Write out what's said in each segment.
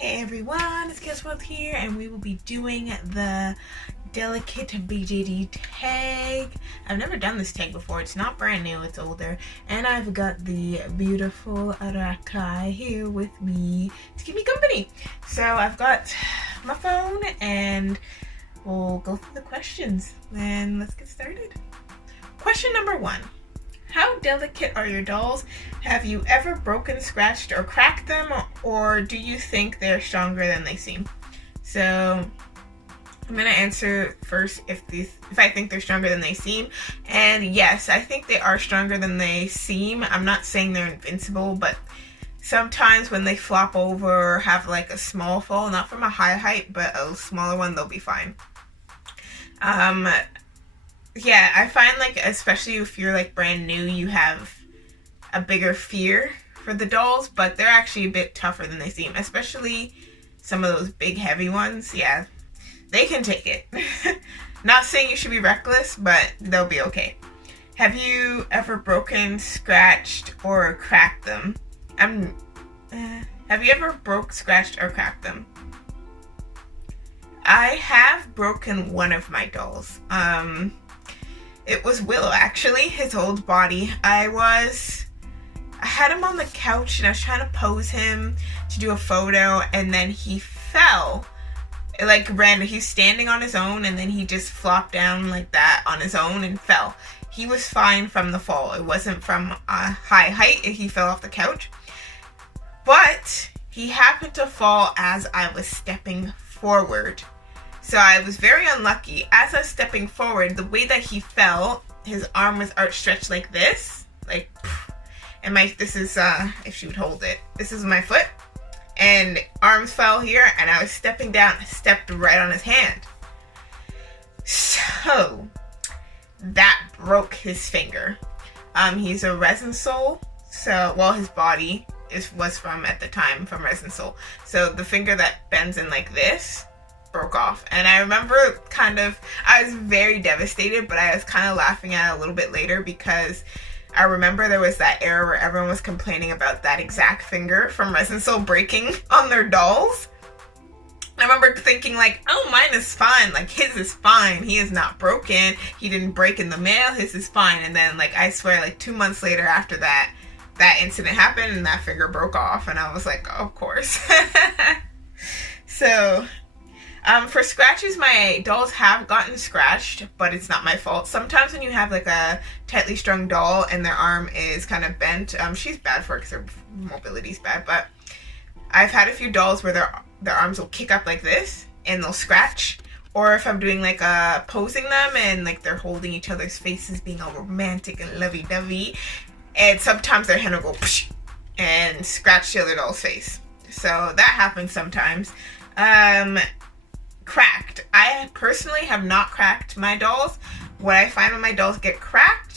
Hey everyone, it's Guessworld here, and we will be doing the delicate BJD tag. I've never done this tag before. It's not brand new, it's older. And I've got the beautiful Arakai here with me to keep me company. So I've got my phone and we'll go through the questions. And let's get started. Question number 1. How delicate are your dolls? Have you ever broken, scratched, or cracked them, or do you think they're stronger than they seem? So I'm gonna answer first if I think they're stronger than they seem. And yes, I think they are stronger than they seem. I'm not saying they're invincible, but sometimes when they flop over or have like a small fall, not from a high height, but a smaller one, they'll be fine. Yeah, I find like, especially if you're like brand new, you have a bigger fear for the dolls, but they're actually a bit tougher than they seem, especially some of those big heavy ones. Yeah, they can take it. Not saying you should be reckless, but they'll be okay. Have you ever broken, scratched, or cracked them? Have you ever broke, scratched, or cracked them? I have broken one of my dolls. It was Willow, actually, his old body. I had him on the couch and I was trying to pose him to do a photo, and then he fell. Like random, he's standing on his own and then he just flopped down like that on his own and fell. He was fine from the fall. It wasn't from a high height. He fell off the couch. But he happened to fall as I was stepping forward. So I was very unlucky. As I was stepping forward, the way that he fell, his arm was outstretched like this, like, and this is, if she would hold it, this is my foot, and arms fell here, and I was stepping down, stepped right on his hand. So that broke his finger. He's a resin sole, so, well, his body was from, at the time, from resin sole. So the finger that bends in like this broke off, and I remember I was very devastated, but I was kind of laughing at it a little bit later because I remember there was that era where everyone was complaining about that exact finger from resin sole breaking on their dolls. I remember thinking like, oh, mine is fine, like his is fine, he is not broken, he didn't break in the mail, his is fine. And then like I swear like 2 months later after that incident happened and that finger broke off, and I was like, oh, of course. So for scratches, my dolls have gotten scratched, but it's not my fault. Sometimes when you have like a tightly strung doll and their arm is kind of bent, she's bad for it because her mobility's bad, but I've had a few dolls where their arms will kick up like this and they'll scratch. Or if I'm doing like posing them and like they're holding each other's faces, being all romantic and lovey-dovey, and sometimes their hand will go and scratch the other doll's face. So that happens sometimes. Cracked. I personally have not cracked my dolls. What I find when my dolls get cracked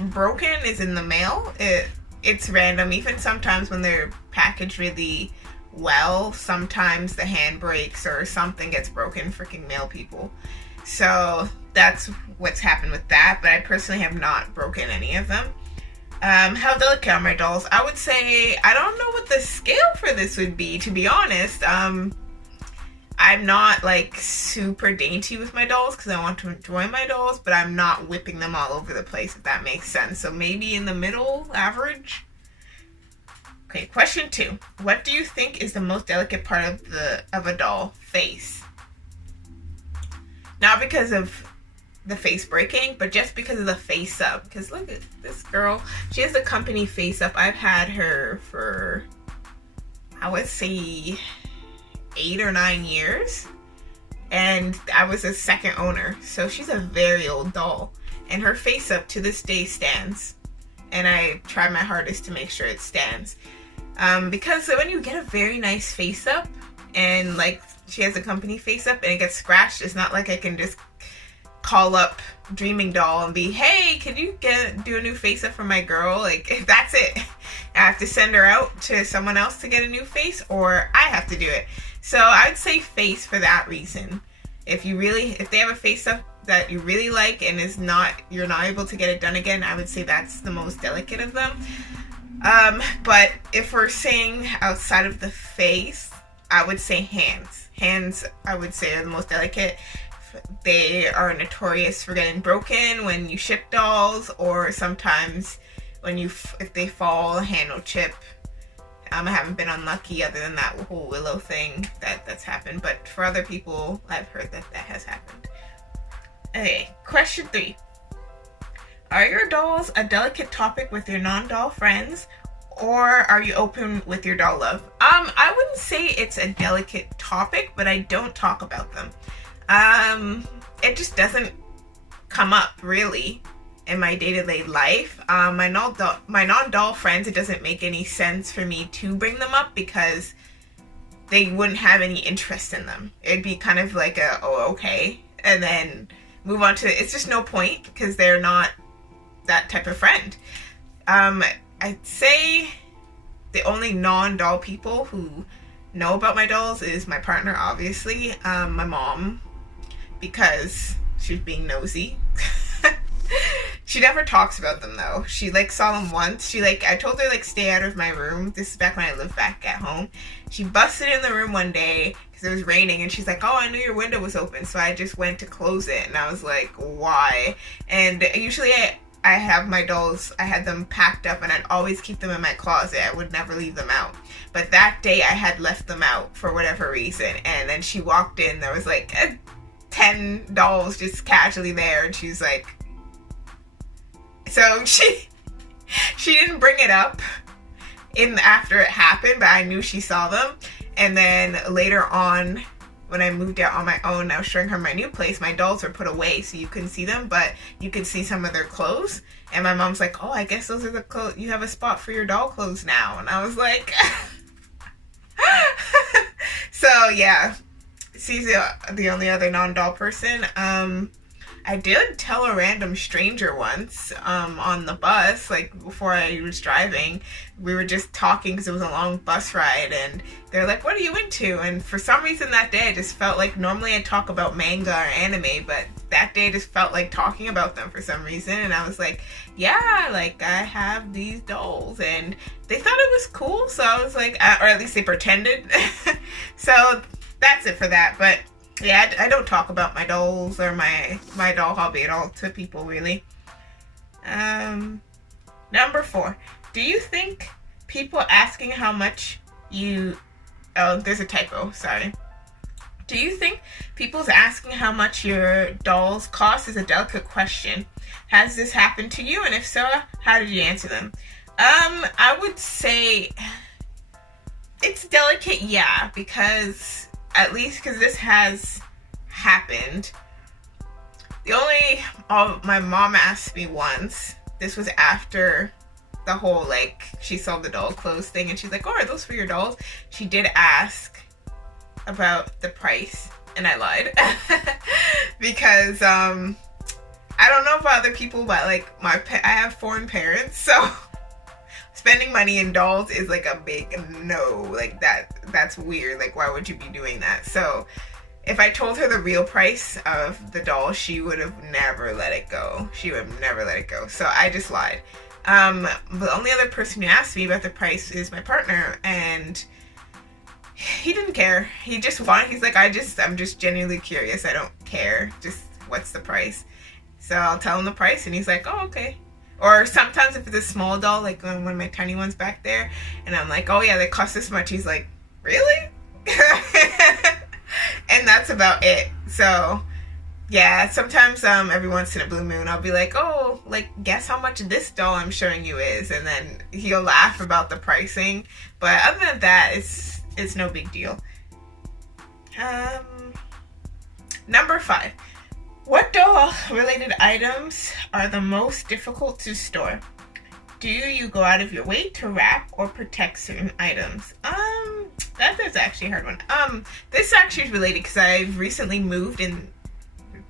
/ broken is in the mail. It's random. Even sometimes when they're packaged really well, sometimes the hand breaks or something gets broken. Freaking mail people. So that's what's happened with that, but I personally have not broken any of them. How delicate are my dolls? I would say, I don't know what the scale for this would be, to be honest. I'm not like super dainty with my dolls because I want to enjoy my dolls, but I'm not whipping them all over the place, if that makes sense. So maybe in the middle, average. Okay, question 2. What do you think is the most delicate part of a doll? Face. Not because of the face breaking, but just because of the face up. Because look at this girl. She has the company face up. I've had her for, I would say, 8 or 9 years, and I was a second owner, so she's a very old doll, and her face up to this day stands, and I try my hardest to make sure it stands, because when you get a very nice face up and like she has a company face up and it gets scratched, it's not like I can just call up Dreaming Doll and be, hey, can you do a new face up for my girl? Like, that's it. I have to send her out to someone else to get a new face, or I have to do it. So I'd say face for that reason. If they have a face up that you really like and you're not able to get it done again, I would say that's the most delicate of them. But if we're saying outside of the face, I would say hands. Hands, I would say, are the most delicate. They are notorious for getting broken when you ship dolls, or sometimes when if they fall, a hand will chip. I haven't been unlucky other than that whole Willow thing that's happened, but for other people, I've heard that has happened. Okay, question 3. Are your dolls a delicate topic with your non-doll friends, or are you open with your doll love? I wouldn't say it's a delicate topic, but I don't talk about them. It just doesn't come up really in my day-to-day life. My non-doll friends, it doesn't make any sense for me to bring them up because they wouldn't have any interest in them. It'd be kind of like oh, okay, and then move on to, it's just no point because they're not that type of friend. I'd say the only non-doll people who know about my dolls is my partner, obviously, my mom, because she's being nosy. She never talks about them though. She saw them once. I told her stay out of my room. This is back when I lived back at home. She busted in the room one day because it was raining, and she's like, oh, I knew your window was open, so I just went to close it. And I was like, why? And usually I have my dolls, I had them packed up and I'd always keep them in my closet. I would never leave them out. But that day I had left them out for whatever reason. And then she walked in, there was 10 dolls just casually there, and she's like, so she didn't bring it up after it happened, but I knew she saw them. And then later on, when I moved out on my own, I was showing her my new place. My dolls were put away, so you couldn't see them, but you could see some of their clothes. And my mom's like, oh, I guess those are the clothes. You have a spot for your doll clothes now. And I was like, so yeah, she's the only other non-doll person. I did tell a random stranger once on the bus, before I was driving. We were just talking because it was a long bus ride, and they're like, what are you into? And for some reason that day I just felt like, normally I talk about manga or anime, but that day I just felt like talking about them for some reason. And I was like, yeah, I have these dolls, and they thought it was cool, so I was like, or at least they pretended. So that's it for that. But yeah, I don't talk about my dolls or my doll hobby at all to people, really. Number 4. Do you think people asking how much you... Oh, there's a typo, sorry. Do you think people's asking how much your dolls cost is a delicate question? Has this happened to you? And if so, how did you answer them? I would say it's delicate, yeah, because... At least because this has happened. My mom asked me once, this was after the whole, she saw the doll clothes thing, and she's like, oh, are those for your dolls? She did ask about the price, and I lied. Because, I don't know about other people, but, I have foreign parents, so... Spending money in dolls is a big no. That's weird. Why would you be doing that? So if I told her the real price of the doll, she would have never let it go. So I just lied. The only other person who asked me about the price is my partner, and he didn't care. He just wanted, he's like, I'm just genuinely curious. I don't care. Just what's the price? So I'll tell him the price, and he's like, oh, okay. Or sometimes if it's a small doll, one of my tiny ones back there, and I'm like, oh yeah, they cost this much. He's like, really? And that's about it. So yeah, sometimes every once in a blue moon, I'll be like, oh, guess how much this doll I'm showing you is, and then he'll laugh about the pricing. But other than that, it's no big deal. Number 5. What doll-related items are the most difficult to store? Do you go out of your way to wrap or protect certain items? That's actually a hard one. This actually is related because I've recently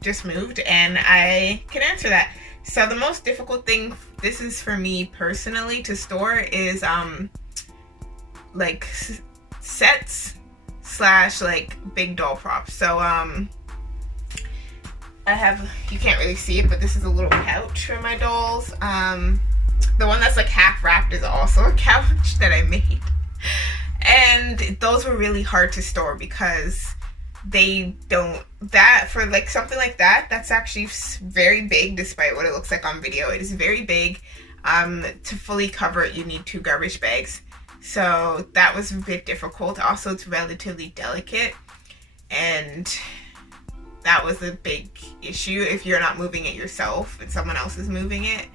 just moved, and I can answer that. So the most difficult thing, this is for me personally, to store is, sets / big doll props. So, I have, you can't really see it, but this is a little couch for my dolls. The one that's half wrapped is also a couch that I made. And those were really hard to store because they don't, that for like something like that, that's actually very big despite what it looks like on video. It is very big. To fully cover it, you need 2 garbage bags. So that was a bit difficult. Also, it's relatively delicate, and that was a big issue if you're not moving it yourself and someone else is moving it.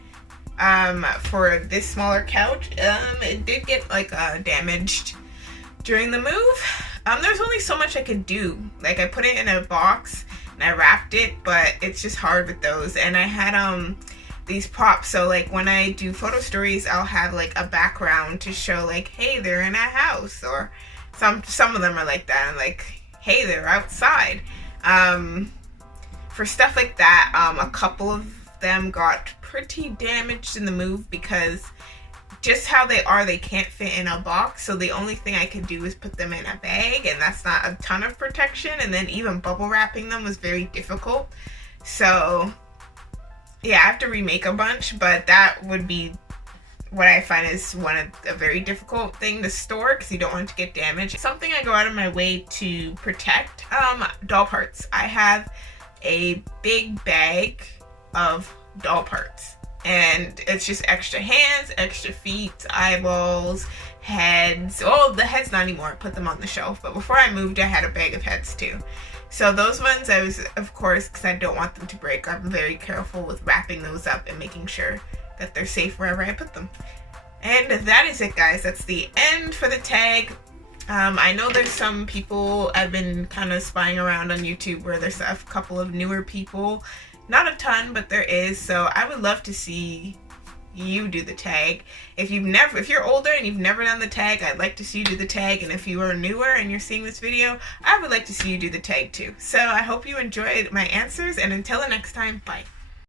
For this smaller couch, it did get like damaged during the move. There's only so much I could do. Like, I put it in a box and I wrapped it, but it's just hard with those. And I had these props, so like when I do photo stories, I'll have like a background to show like, hey, they're in a house, or some of them are like that, and like, hey, they're outside. For stuff like that, a couple of them got pretty damaged in the move because just how they are, they can't fit in a box. So the only thing I could do is put them in a bag, and that's not a ton of protection. And then even bubble wrapping them was very difficult. So yeah, I have to remake a bunch, but that would be what I find is a very difficult thing to store because you don't want it to get damaged. Something I go out of my way to protect, doll parts. I have a big bag of doll parts, and it's just extra hands, extra feet, eyeballs, heads. Oh, the heads not anymore, I put them on the shelf, but before I moved I had a bag of heads too. So those ones, I was, of course, because I don't want them to break, I'm very careful with wrapping those up and making sure that they're safe wherever I put them. And that is it, guys. That's the end for the tag. I know there's some people, I've been kind of spying around on YouTube where there's a couple of newer people. Not a ton, but there is. So I would love to see you do the tag. If you're older and you've never done the tag, I'd like to see you do the tag. And if you are newer and you're seeing this video, I would like to see you do the tag too. So I hope you enjoyed my answers, and until the next time, bye.